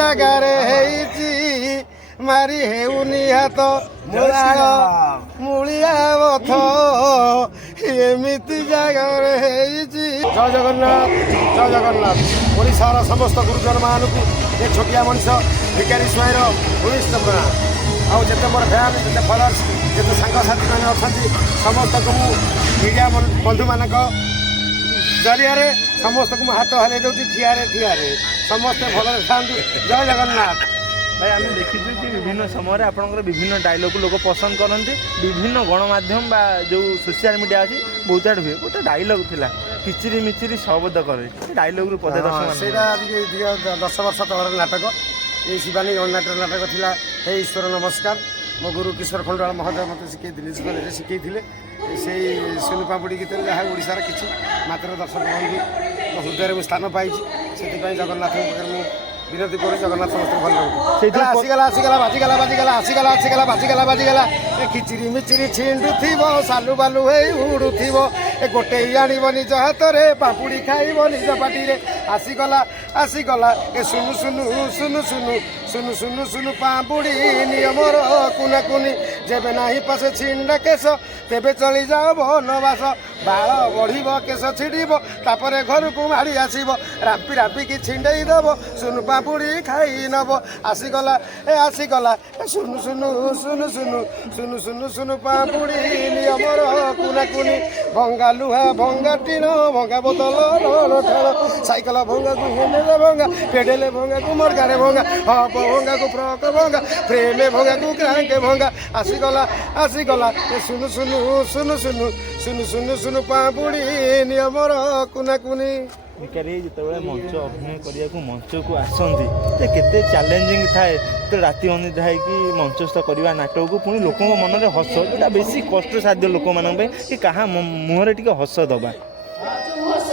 ଜାଗାରେ ହେଇଛି ମାରି ହେଉନି ହାତ ମୁଳାଳ ମୂଳିଆ ବଥ ଏମିତି ଜାଗାରେ ହେଇଛି। ଜୟ ଜଗନ୍ନାଥ ଜୟ ଜଗନ୍ନାଥ। ଓଡ଼ିଶାର ସମସ୍ତ ଗୁରୁଜନମାନଙ୍କୁ ଏ ଛୋଟିଆ ମଣିଷ ଭିକାରୀ ସ୍ୱାଇଁର ଉଣେଇଶ ପ୍ରଣାମ। ଆଉ ଯେତେ ମୋର ଫ୍ୟାନ୍ ଯେତେ ଫଲୋଅର୍ସ ଯେତେ ସାଙ୍ଗସାଥିମାନେ ଅଛନ୍ତି ସମସ୍ତଙ୍କୁ ମୁଁ ମିଡ଼ିଆ ବନ୍ଧୁମାନଙ୍କ ଜରିଆରେ ସମସ୍ତଙ୍କୁ ମୁଁ ହାତ ହଲେଇ ଦେଉଛି ଠିଆରେ ସମସ୍ତେ ଭଲରେ ଥାଆନ୍ତୁ। ଜୟ ଜଗନ୍ନାଥ। ଭାଇ ଆମେ ଦେଖିଛୁ କି ବିଭିନ୍ନ ସମୟରେ ଆପଣଙ୍କର ବିଭିନ୍ନ ଡାଇଲଗକୁ ଲୋକ ପସନ୍ଦ କରନ୍ତି। ବିଭିନ୍ନ ଗଣମାଧ୍ୟମ ବା ଯେଉଁ ସୋସିଆଲ ମିଡ଼ିଆ ଅଛି ବହୁତ ଆଡ଼େ ହୁଏ। ଗୋଟେ ଡାଇଲଗ୍ ଥିଲା କିଚିରି ମିଚିରି ଶବଦ କରେ, ସେ ଡାଇଲଗ୍ରୁ ପଦେ ଦର୍ଶନ ସେଇଟା 10 ବର୍ଷ ତଳର ନାଟକ। ଏଇ ଶିବାନୀ ଗଣନାଟ୍ୟ ନାଟକ ଥିଲା ହେ ଈଶ୍ୱର ନମସ୍କାର। ମୋ ଗୁରୁ କିଶୋର ଖଣ୍ଡୁଆଳ ମହୋଦୟ ମୋତେ ଶିଖେଇଥିଲେ। ସେଇ ସୁନୁ ପାମ୍ପୁଡ଼ି ଗୀତରେ ଯାହା ଓଡ଼ିଶାର କିଛି ମାତ୍ର ଦର୍ଶକ ବନ୍ଧୁ ହୃଦୟରେ ମୁଁ ସ୍ଥାନ ପାଇଛି। ସେଥିପାଇଁ ଜଗନ୍ନାଥଙ୍କ ପାଖରେ ମୁଁ ବିନତି କରୁ ଜଗନ୍ନାଥ ସମସ୍ତଙ୍କୁ ଭଲ ବାଜିଗଲା ଏ କିଚିରି ମିଚିରି ଛିଣ୍ଡୁଥିବ ସାଲୁ ବାଲୁ ହେଇ ଉଡ଼ୁଥିବ ଏ ଗୋଟେଇ ଆଣିବ ନିଜ ହାତରେ ପାମ୍ପୁଡ଼ି ଖାଇବ ନିଜ ପାଟିରେ ଆସିଗଲା ଏ ସୁନୁ ପାମ୍ପୁଡ଼ି ନିୟମର କୁନି ଯେବେ ନାହିଁ ପାଶେ ଛିଣ୍ଡା କେଶ ତେବେ ଚଳିଯାଅ ବନବାସ ବାଳ ବଢ଼ିବ କେଶ ଛିଡ଼ିବ ତାପରେ ଘରକୁ ମାଡ଼ି ଆସିବ ରାମ୍ପିକି ଛିଣ୍ଡେଇ ଦେବ ସୁନୁ ପାମ୍ପୁଡ଼ି ଖାଇ ନେବ ଆସିଗଲା ଏ ସୁନୁ ପାମ୍ପୁଡ଼ି ନିୟମର କୁନି ଭଙ୍ଗା ଲୁହା ଭଙ୍ଗା ଟିଣ ଭଙ୍ଗା ବୋତଲ ଠେଳ ସାଇକେଲ ଭଙ୍ଗାକୁ ହେଲେ ଭଙ୍ଗା ପେଡେଲେ ଭଙ୍ଗାକୁ ମର୍ଗାରେ ଭଙ୍ଗା ହବ ଭଙ୍ଗାକୁ ଫ୍ରକ ଭଙ୍ଗା ଫ୍ରେମ ଭଙ୍ଗାକୁ କ୍ରାଙ୍କ ଭଙ୍ଗା ଆସିଗଲା ଏ ସୁନୁ ପାମ୍ପୁଡ଼ି ନିୟମର କୁନି। ଭିକାରୀ ଯେତେବେଳେ ମଞ୍ଚ ଅଭିନୟ କରିବାକୁ ମଞ୍ଚକୁ ଆସନ୍ତି ତ କେତେ ଚ୍ୟାଲେଞ୍ଜିଂ ଥାଏ। ତ ରାତି ଅନିଦ୍ରା ହେଇକି ମଞ୍ଚସ୍ଥ କରିବା ନାଟକକୁ ପୁଣି ଲୋକଙ୍କ ମନରେ ହସ, ଯେଉଁଟା ବେଶୀ କଷ୍ଟସାଧ୍ୟ ଲୋକମାନଙ୍କ ପାଇଁ କି କାହା ମୁହଁରେ ଟିକେ ହସ ଦେବା।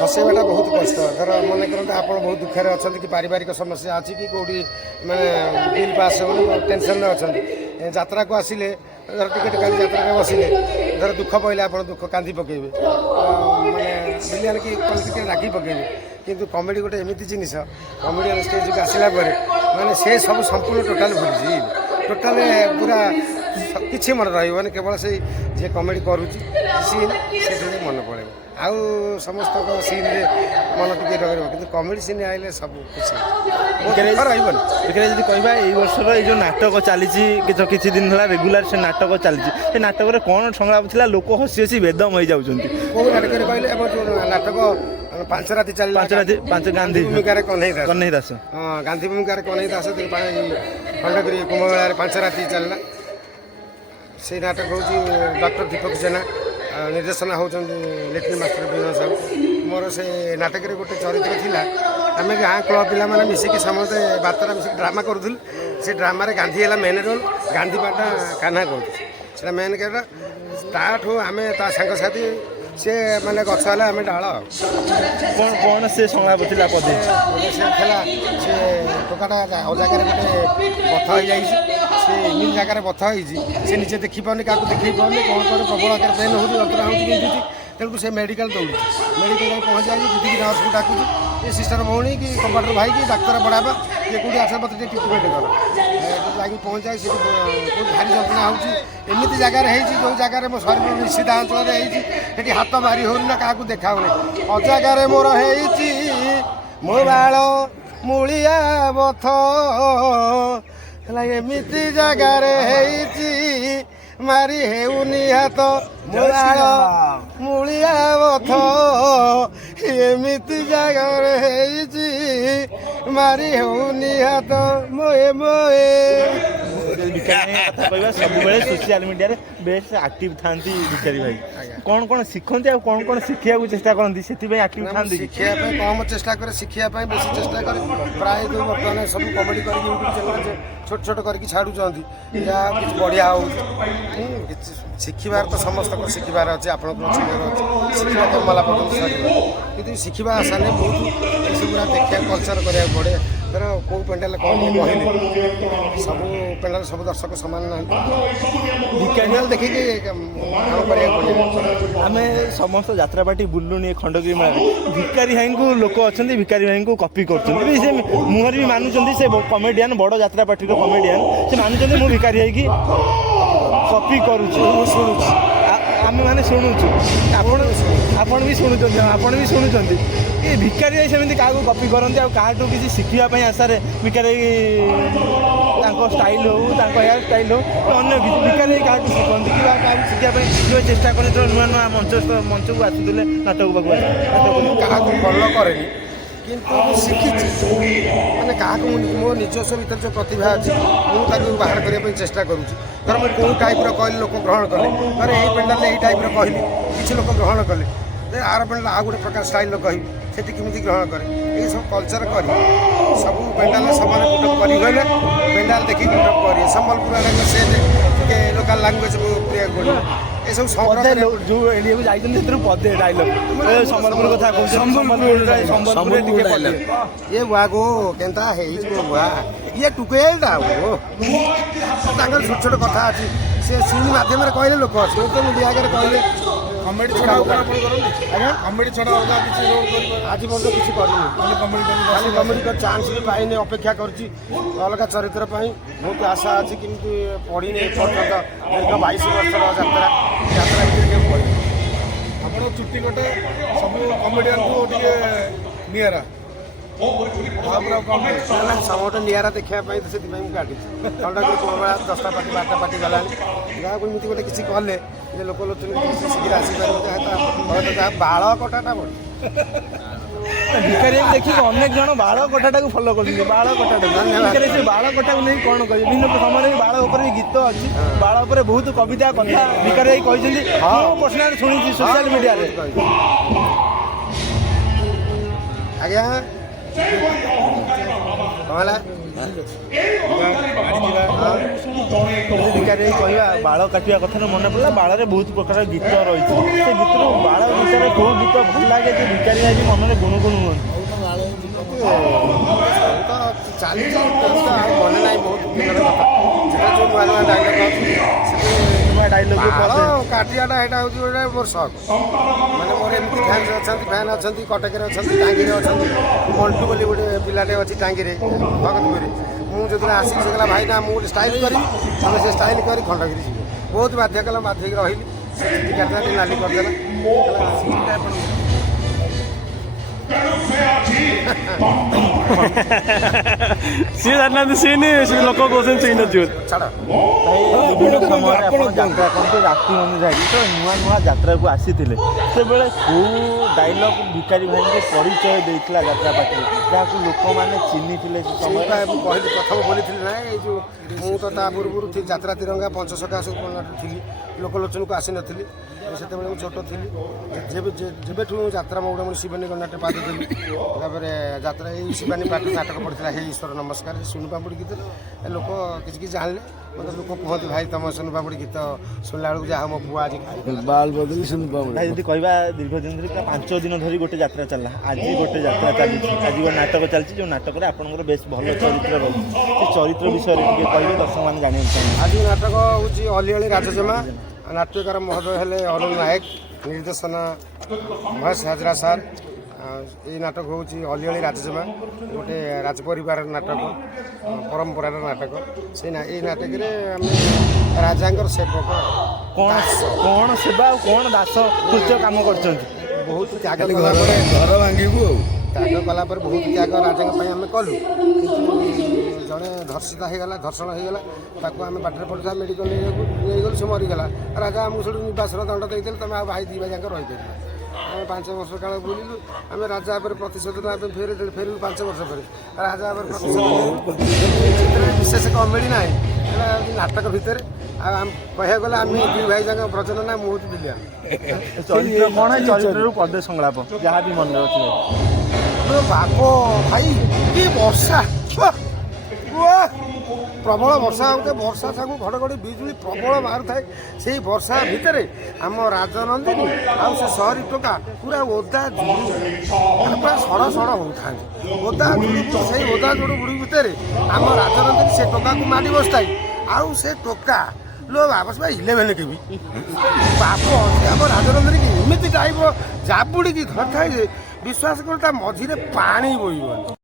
ହସେଇବାଟା ବହୁତ କଷ୍ଟ। ଧର ମନେ କରନ୍ତୁ ଆପଣ ବହୁତ ଦୁଃଖରେ ଅଛନ୍ତି କି ପାରିବାରିକ ସମସ୍ୟା ଅଛି କି କେଉଁଠି ମାନେ ବିଲ୍ ପାସ୍ ହେଉନି ଟେନସନ୍ରେ ଅଛନ୍ତି। ଯାତ୍ରାକୁ ଆସିଲେ ଧର ଟିକେଟ୍ କାଟି ଯାତ୍ରାରେ ବସିଲେ ଧର ଦୁଃଖ ପଇଲେ ଆପଣ ଦୁଃଖ କାନ୍ଦି ପକାଇବେ ମାନେ ବିଲିଆନ କି ଟିକେ ରାଗି ପକାଇବେ। କିନ୍ତୁ କମେଡ଼ି ଗୋଟେ ଏମିତି ଜିନିଷ କମେଡ଼ିଆନ ଷ୍ଟେଜ୍କୁ ଆସିଲା ପରେ ମାନେ ସେ ସବୁ ସମ୍ପୂର୍ଣ୍ଣ ଟୋଟାଲ୍ ଭୁଲିଯିବେ। ଟୋଟାଲ୍ ପୁରା କିଛି ମନେ ରହିବନି। କେବଳ ସେଇ ଯିଏ କମେଡ଼ି କରୁଛି ସିନ୍ ସେଥିରେ ମନେ ପଳେଇବ। ଆଉ ସମସ୍ତଙ୍କ ସିନ୍ରେ ମନ ଟିକେ ରହିବ କିନ୍ତୁ କମେଡ଼ି ସିନ୍ ଆଇଲେ ସବୁ କିଛି ରହିବନି। ଭିକାରୀ ଯଦି କହିବା ଏଇ ବର୍ଷର ଏଇ ଯେଉଁ ନାଟକ ଚାଲିଛି କିଛି ଦିନ ହେଲା ରେଗୁଲାର ସେ ନାଟକ ଚାଲିଛି, ସେ ନାଟକରେ କ'ଣ ସଂଳାପ ଥିଲା? ଲୋକ ହସି ବେଦମ ହେଇଯାଉଛନ୍ତି। କେଉଁ ନାଟକରେ କହିଲେ ଏବଂ ଯେଉଁ ନାଟକ 5 ରାତି ଚାଲିଲା ଗାନ୍ଧୀ ଭୂମିକାରେ କହ୍ନେଇ ଦାସ ଗାନ୍ଧୀ ଭୂମିକାରେ କହ୍ନେଇ ଦାସ ଖଣ୍ଡଗିରି କୁମ୍ଭମେଳାରେ 5 ରାତି ଚାଲିଲା। ସେଇ ନାଟକ ହେଉଛି ଡକ୍ଟର ଦୀପକ ଜେନା, ନିର୍ଦ୍ଦେଶନା ହେଉଛନ୍ତି ଲେଟ୍ରିନ୍ ମାଷ୍ଟର ବିନୋଦ ସାହୁ। ମୋର ସେ ନାଟକରେ ଗୋଟେ ଚରିତ୍ର ଥିଲା। ଆମେ ଗାଁ କ୍ଲବ୍ ପିଲାମାନେ ମିଶିକି ସମସ୍ତେ ବାର୍ତ୍ତାରା ମିଶିକି ଡ୍ରାମା କରୁଥିଲୁ। ସେ ଡ୍ରାମାରେ ଗାନ୍ଧୀ ହେଲା ମେନ୍ ରୋଲ୍, ଗାନ୍ଧୀ ପାଟା କାହ୍ନା କରୁଛି। ସେଟା ମେନ୍ କେଟା ତାଠୁ ଆମେ ତା ସାଙ୍ଗସାଥି ସେ ମାନେ ଗଛ ହେଲା ଆମେ ଡାଳ। କ'ଣ ସେ ସଂଳାପ ଥିଲା ପଦେ ସେ ଥିଲା ସେ ଟୋକାଟା ଜାଗାରେ ଗୋଟେ ବଥ ହେଇଯାଇଛି। ସେ ଏମିତି ଜାଗାରେ ବଥା ହେଇଛି ସେ ନିଜେ ଦେଖିପାରୁନି, କାହାକୁ ଦେଖେଇ ପାରୁନି, କ'ଣ ପ୍ରବଳ ଆକାରରେ ପେନ୍ ହେଉଛି, ଯନ୍ତ୍ରଣା ହେଉଛି, ବିନ୍ଧୁଛି। ତେଣୁ ସେ ମେଡ଼ିକାଲ ଦୌଡ଼ୁଛି। ମେଡ଼ିକାଲ ଯାଇ ପହଞ୍ଚି ଯାଇଛି। ଦିଦିକି ନର୍ସକୁ ଡାକୁଛି, ଏ ସିଷ୍ଟର ଭଉଣୀ କି କମ୍ପାଉଣ୍ଡର ଭାଇ କି ଡାକ୍ତର ବଡ଼ାବା କିଏ କେଉଁଠି ଆସା ମୋତେ ଟିକେ ଟ୍ରିଟମେଣ୍ଟ କର। ଯାଇକି ପହଞ୍ଚାଇ ସେଠି କେଉଁଠି ଭାରି ଯନ୍ତ୍ରଣା ହେଉଛି। ଏମିତି ଜାଗାରେ ହେଇଛି ଯେଉଁ ଜାଗାରେ ମୋ ଶରୀର ନିଷିଦ୍ଧ ଅଞ୍ଚଳରେ ହେଇଛି। ସେଠି ହାତ ମାରି ହେଉନି ନା କାହାକୁ ଦେଖା ହେଉନି। ଅଜାଗାରେ ମୋର ହେଇଛି ମୋ ବାଳ ମୂଳିଆ ବଥ ହେଲା ଏମିତି ଜାଗାରେ ହେଇଛି ମାରି ହେଉନି ହାତ ମୂଳିଆ ବଥ ଏମିତି ଜାଗାରେ ହେଇଛି ମାରି ହେଉନି ହାତ ମୋଏ। ଭିକାରୀ କଥା କହିବା ସବୁବେଳେ ସୋସିଆଲ ମିଡ଼ିଆରେ ବେଶ୍ ଆକ୍ଟିଭ୍ ଥାନ୍ତି ଭିକାରୀ ଭାଇ। କ'ଣ ଶିଖନ୍ତି ଆଉ କ'ଣ ଶିଖିବାକୁ ଚେଷ୍ଟା କରନ୍ତି? ସେଥିପାଇଁ ଆକ୍ଟିଭ୍ ଥାନ୍ତି। ଶିଖିବା ପାଇଁ କମ୍ ଚେଷ୍ଟା କରେ, ଶିଖିବା ପାଇଁ ବେଶୀ ଚେଷ୍ଟା କରେ। ପ୍ରାୟ ଯେଉଁ ବର୍ତ୍ତମାନ ସବୁ କମେଡ଼ି କରିକି ୟୁଟ୍ୟୁବ୍ ଚ୍ୟାନେଲ୍ ଛୋଟ କରିକି ଛାଡ଼ୁଛନ୍ତି, ଯାହା କିଛି ବଢ଼ିଆ ହେଉଛି। କିଛି ଶିଖିବାର ତ ସମସ୍ତଙ୍କର ଶିଖିବାର ଅଛି, ଆପଣଙ୍କର ଶିଖିବାର ଅଛି। ଶିଖିବା ତ ମଲା ପର୍ଯ୍ୟନ୍ତ ସରିବ, କିନ୍ତୁ ଶିଖିବା ଆଶା ନେଇ ବହୁତ ଏସବୁଗୁଡ଼ା ଦେଖିବାକୁ କଲଚର୍ କରିବାକୁ ପଡ଼େ। ଧର କେଉଁ ପେଣ୍ଡାଲ କ'ଣ କହିଲେ ସବୁ ପେଣ୍ଡାଲ ସବୁ ଦର୍ଶକ ସମାନ ନାହାନ୍ତି, ପେଣ୍ଡାଲ ଦେଖିକି କାମ କରିବାକୁ ପଡ଼ିବ। ଆମେ ସମସ୍ତ ଯାତ୍ରାପାଟି ବୁଲୁଣି ଖଣ୍ଡଗିରି ମେଳାରେ ଭିକାରୀ ଭାଇଙ୍କୁ ଲୋକ ଅଛନ୍ତି, ଭିକାରୀ ଭାଇଙ୍କୁ କପି କରୁଛନ୍ତି ବି, ସେ ମୁହଁରେ ବି ମାନୁଛନ୍ତି, ସେ କମେଡ଼ିଆନ୍ ବଡ଼ ଯାତ୍ରାପାଟିର କମେଡ଼ିଆନ୍, ସେ ମାନୁଛନ୍ତି ମୁଁ ଭିକାରୀ ଭାଇକି କପି କରୁଛି, ମୁଁ ଶୁଣୁଛି, ଆମେ ମାନେ ଶୁଣୁଛୁ, ଆପଣ ବି ଶୁଣୁଛନ୍ତି, ଆପଣ ବି ଶୁଣୁଛନ୍ତି। ଏ ଭିକାରୀ ଭାଇ ସେମିତି କାହାକୁ କପି କରନ୍ତି ଆଉ କାହାଠୁ କିଛି ଶିଖିବା ପାଇଁ ଆଶାରେ ଭିକାରୀ ଭାଇ ତାଙ୍କ ଷ୍ଟାଇଲ୍ ହେଉ, ତାଙ୍କ ହେୟାର ଷ୍ଟାଇଲ୍ ହେଉ, ଅନ୍ୟ କିଛି ଭିକାରୀ ଭାଇ କାହାଠୁ ଶିଖନ୍ତି କିମ୍ବା କାହାକୁ ଶିଖିବା ପାଇଁ ଯେଉଁ ଚେଷ୍ଟା କରେ, ଯେତେବେଳେ ନୂଆ ନୂଆ ମଞ୍ଚକୁ ଆସୁଥିଲେ ନାଟକ ପାଖକୁ ମୁଁ କାହାକୁ ଫଲୋ କରେନି, କିନ୍ତୁ ମୁଁ ଶିଖିଛି, ମାନେ କାହାକୁ ମୋ ନିଜସ୍ୱ ଭିତରେ ଯେଉଁ ପ୍ରତିଭା ଅଛି ମୁଁ ତାକୁ ବାହାର କରିବା ପାଇଁ ଚେଷ୍ଟା କରୁଛି। ଧର ମୁଁ କେଉଁ ଟାଇପ୍ର କହିଲି ଲୋକ ଗ୍ରହଣ କଲେ, ଧର ଏଇ ପେଣ୍ଡାଲରେ ଏଇ ଟାଇପ୍ର କହିଲି କିଛି ଲୋକ ଗ୍ରହଣ କଲେ, ଆର ପେଣ୍ଡାଲ ଆଉ ଗୋଟେ ପ୍ରକାର ଷ୍ଟାଇଲ୍ର କହିବି, ସେଠି କେମିତି ଗ୍ରହଣ କରେ, ଏଇସବୁ କଲଚର୍ କରି ସବୁ ପେଣ୍ଡାଲରେ ସମାନ ଗୁଟଅପ୍ କରି ଗଲେ ପେଣ୍ଡାଲ ଦେଖିକି ଗୁଟଅପ୍ କରିବେ। ସମ୍ବଲପୁର ଆଡ଼େ ସେ ଟିକେ ଲୋକାଲ୍ ଲାଙ୍ଗୁଏଜ୍ କରିବାକୁ ପଡ଼ିବ। ଏସବୁ ଯେଉଁ ଏରିଆକୁ ଯାଇଛନ୍ତି ସେଥିରୁ ପଦେ ଡାଇଲଗ୍ ସମ୍ବଲପୁର କଥା କହୁଛନ୍ତି, ସମ୍ବଲପୁରରେ ଟିକେ ପଦେ ଏ ବୁଆ ଗୋ କେନ୍ତା ହେଇଯିବ ବୁଆ ଇଏ ଟୁକେଲଟା ଓ ତାଙ୍କର ଛୋଟ ଛୋଟ କଥା ଅଛି, ସେ ସିନ୍ ମାଧ୍ୟମରେ କହିଲେ ଲୋକ ଅଛି, ତ ମିଡ଼ିଆ ଆଗରେ କହିଲେ କମେଡ଼ି ଛଡ଼ା ଆଜ୍ଞା କମେଡ଼ି ଛଡ଼ା ଅଲଗା କିଛି ଆଜି ପର୍ଯ୍ୟନ୍ତ କିଛି କରିନି, ଖାଲି କମେଡ଼ି ଚାନ୍ସ ବି ପାଇନି, ଅପେକ୍ଷା କରିଛି ଅଲଗା ଚରିତ୍ର ପାଇଁ। ବହୁତ ଆଶା ଅଛି କିନ୍ତୁ ପଢ଼ିନି ଏପର୍ଯ୍ୟନ୍ତ, ଦୀର୍ଘ 22 ବର୍ଷର ଯାତ୍ରା ଭିତରେ କେବେ ପଢ଼ିନି। ଆପଣ ଚୁଟି କଟା ସବୁ କମେଡ଼ିଆନକୁ ଟିକେ ନିଆରା ସମସ୍ତେ ନିଆରା ଦେଖିବା ପାଇଁ ତ ସେଥିପାଇଁ ମୁଁ କାଟିଛି। ଖଣ୍ଡଗିରି କୋମଳା 10ଟା ପାର୍ଟି 12ଟା ପାର୍ଟି ଗଲାଣି, ଯାହାକୁ ଏମିତି ଗୋଟେ କିଛି କଲେ ଯେ ଲୋକ ଲୋଚନ ଶୀଘ୍ର ଆସିପାରିବେ, ଯାହା ବାଳ କଟାଟା ବଢ଼ି ଭିକାରୀ ଦେଖିକି ଅନେକ ଜଣ ବାଳ କଟାଟାକୁ ଫଲୋ କରୁଛନ୍ତି, ବାଳ କଟାଟାକୁ ଭିକାରୀ ସେ ବାଳ କଟାକୁ ନେଇ କ'ଣ କହିବେ, ବିଭିନ୍ନ ସମୟରେ ବାଳ ଉପରେ ବି ଗୀତ ଅଛି, ବାଳ ଉପରେ ବହୁତ କବିତା କଥା ଭିକାରୀ ଭାଇ କହିଛନ୍ତି, ମୁଁ ପର୍ସନାଲି ଶୁଣିଛି ସୋସିଆଲ ମିଡ଼ିଆରେ। ଆଜ୍ଞା କ'ଣ ହେଲା ଭିକାରୀ ଭାଇ କହିବା ବାଳ କାଟିବା କଥାରୁ ମନେ ପଡ଼ିଲା, ବାଳରେ ବହୁତ ପ୍ରକାର ଗୀତ ରହିଛି, ସେ ଗୀତରୁ ବାଳ ଭିତରେ କେଉଁ ଗୀତ ଭଲ ଲାଗେ ଯେ ଭିକାରୀ ଭାଇ ମନରେ ଗୁଣୁଗୁଣୁ ହୁଅନ୍ତି? ତ ଚାଲିଛି ଆଉ ମନେ ନାହିଁ, ବହୁତ ଦିନର କଥା, ସେଟା ଯେଉଁ ନୂଆ ନୂଆ ଡାଇଲଗ୍ ଅଛି ନୂଆ ଡାଇଲଗ୍ କାଟିବାଟା ଏଇଟା ହେଉଛି ଗୋଟେ ମୋର ସକ୍, ମାନେ ମୋର ଏମିତି ଫ୍ୟାନ୍ ଅଛନ୍ତି କଟକରେ ଅଛନ୍ତି, ଟାଙ୍ଗିରେ ଅଛନ୍ତି, ମଣ୍ଟୁ ବୋଲି ଗୋଟେ ପିଲାଟେ ଅଛି ଟାଙ୍ଗିରେ ଭଗତପୁରରେ, ମୁଁ ଯେତେବେଳେ ଆସିକି ସେ କହିଲା ଭାଇ ନା ମୁଁ ଗୋଟେ ଷ୍ଟାଇଲ୍ କରିବି, ଆମେ ସେ ଷ୍ଟାଇଲ୍ କରି ଖଣ୍ଡଗିରି ଯିବେ, ବହୁତ ବାଧ୍ୟ କଲା, ବାଧ୍ୟ ହେଇକି ରହିଲି, ସେ ଚୁଟି କାଟିଲା ଟିକେ ନାଲି କରିଦେଲା, ସିଏ ଜାଣିନାହାନ୍ତି ସିନ୍, ସେ ଲୋକ କହୁଛନ୍ତି ସିନ୍ ଅଛି ଛାଡ଼। ବିଭିନ୍ନ ସମୟରେ ଆପଣ ଯାତ୍ରା କରନ୍ତି ରାତି ଅନୁଯାୟୀ, ତ ନୂଆ ନୂଆ ଯାତ୍ରାକୁ ଆସିଥିଲେ ସେବେଳେ କେଉଁ ଡାଇଲଗ୍ ଭିକାରୀ ଭାଇଙ୍କୁ ପରିଚୟ ଦେଇଥିଲା ଯାତ୍ରାପାଟିରେ, ଯାହାକୁ ଲୋକମାନେ ଚିହ୍ନିଥିଲେ ସେ ସମୟରେ? ମୁଁ କହିଲି ପ୍ରଥମ ବୋଲିଥିଲି ନା, ଏଇ ଯେଉଁ ମୁଁ ତ ତା ପୂର୍ବରୁ ଯାତ୍ରା ତିରଙ୍ଗା ପଞ୍ଚସଖା ସବୁ ଥିଲି, ଲୋକଲୋଚନକୁ ଆସିନଥିଲି, ସେତେବେଳେ ମୁଁ ଛୋଟ ଥିଲି, ଯେବେଠୁ ମୁଁ ଯାତ୍ରା ମଉଡ଼ମଣି ଶିବାନୀ ଗଣ୍ଡାଟେ ପାଦ ଦେଲି, ତାପରେ ଯାତ୍ରା ଏଇ ଶିବାନୀ ପାଟି ନାଟକ ପଡ଼ିଥିଲା ହେଇ ଈଶ୍ୱର ନମସ୍କାର, ସୁନୁ ପାମ୍ପୁଡ଼ି ଗୀତରେ ଲୋକ କିଛି କିଛି ଜାଣିଲେ, ମୋତେ ଲୋକ କୁହନ୍ତି ଭାଇ ତମ ସୁନୁ ପାମ୍ପୁଡ଼ି ଗୀତ ଶୁଣିଲା ବେଳକୁ ଯାହା ମୋ ପୁଅ ଆଜି ବାଲ ବଦଳି ସୁନୁ ପାମ୍ପୁଡ଼ି। ଭାଇ ଯଦି କହିବା ଦୀର୍ଘ ଦିନ ଧରି ପୁରା 5 ଦିନ ଧରି ଗୋଟେ ଯାତ୍ରା ଚାଲିଲା, ଆଜି ଗୋଟେ ଯାତ୍ରା ଚାଲିଛି, ଆଜି ଗୋଟେ ନାଟକ ଚାଲିଛି, ଯେଉଁ ନାଟକରେ ଆପଣଙ୍କର ବେଶ ଭଲ ଚରିତ୍ର ରହିଛି, ସେ ଚରିତ୍ର ବିଷୟରେ ଟିକେ କହିବେ, ଦର୍ଶକମାନେ ଜାଣିବାକୁ ଚାହିଁବେ। ଆଜି ନାଟକ ହେଉଛି ଅଲିଅଳି ରାଜଜମା, ନାଟ୍ୟକାର ମହୋଦୟ ହେଲେ ଅରୁଣ ନାୟକ, ନିର୍ଦ୍ଦେଶନା ମହେଶ ହାଜରା ସାର୍। ଏଇ ନାଟକ ହେଉଛି ଅଲିଅଳି ରାଜଜମା, ଗୋଟେ ରାଜପରିବାର ନାଟକ, ପରମ୍ପରାର ନାଟକ। ଏଇ ନାଟକରେ ଆମେ ରାଜାଙ୍କର ସେବକ, କ'ଣ ସେବା ଆଉ କ'ଣ ଦାସ କୃତ୍ୟ କାମ କରିଛନ୍ତି, ବହୁତ ତ୍ୟାଗ କଲା ପରେ ଘର ଭାଙ୍ଗିବୁ ଆଉ ତ୍ୟାଗ କଲା ପରେ ବହୁତ ତ୍ୟାଗ ରାଜାଙ୍କ ପାଇଁ ଆମେ କଲୁ, କିନ୍ତୁ ଜଣେ ଧର୍ଷିତା ହେଇଗଲା, ଧର୍ଷଣ ହେଇଗଲା, ତାକୁ ଆମେ ବାଟରେ ପଡ଼ିଥିଲା ମେଡ଼ିକାଲ ନେଇଗଲୁ, ସେ ମରିଗଲା, ରାଜା ଆମକୁ ସେଠୁ ନିବାସର ଦଣ୍ଡ ଦେଇଥିଲେ, ତମେ ଆଉ ଭାଇ ଦୁଇ ଭାଇ ଯାକ ରହିପାରିବ। ଆମେ 5 ବର୍ଷ କାଳ ବୁଲିଲୁ, ଆମେ ରାଜା ଉପରେ ପ୍ରତିଶୋଧ ନେବା ପାଇଁ ଫେରିଲୁ 5 ବର୍ଷ ପରେ, ରାଜା ଉପରେ ପ୍ରତିଶୋଧ ସେଥିରେ ବିଶେଷ କମେଡ଼ି ନାହିଁ, ହେଲା ନାଟକ ଭିତରେ। ଆଉ କହିବାକୁ ଗଲେ ଆମେ 2 ଭାଇ ଯାକ ପ୍ରଚନ ନା, ମୁଁ ହେଉଛି ବିଲିଆନ। ଚରିତ୍ର କ'ଣ, ଚରିତ୍ରରୁ ପଦେ ସଂଳାପ ଯାହା ବି ମନେ ରଖିବ। ବାପ ଭାଇ କି ବର୍ଷା ପ୍ରବଳ ବର୍ଷା ହେଉଥାଏ, ବର୍ଷା ସାଙ୍ଗୁ ଘଡ଼ଘଡ଼ି ବିଜୁଳି ପ୍ରବଳ ମାରୁଥାଏ। ସେଇ ବର୍ଷା ଭିତରେ ଆମ ରାଜନନ୍ଦିନୀ ଆଉ ସେ ସହରୀ ଟୋକା ପୁରା ଓଦା ଜୁଡ଼ୁ ପୁରା ସଡ଼ ସଡ଼ ହେଉଥାନ୍ତି। ଓଦା ଜୁଡ଼ୁ ସେଇ ଓଦା ଜୁଡ଼ୁ ବୁଡ଼ି ଭିତରେ ଆମ ରାଜନନ୍ଦିନୀ ସେ ଟୋକାକୁ ମାଡ଼ି ବସିଥାଏ। ଆଉ ସେ ଟୋକା लो बाबा से 11 के भी बाप ଆମ ରାଜନନ୍ଦିନୀ ଏମିତି ଟାଇପ୍ର ଜାବୁଡ଼ିକି ଧରିଥାଏ ଯେ ବିଶ୍ୱାସ କର ତା ମଝିରେ ପାଣି ବୋହିବନି।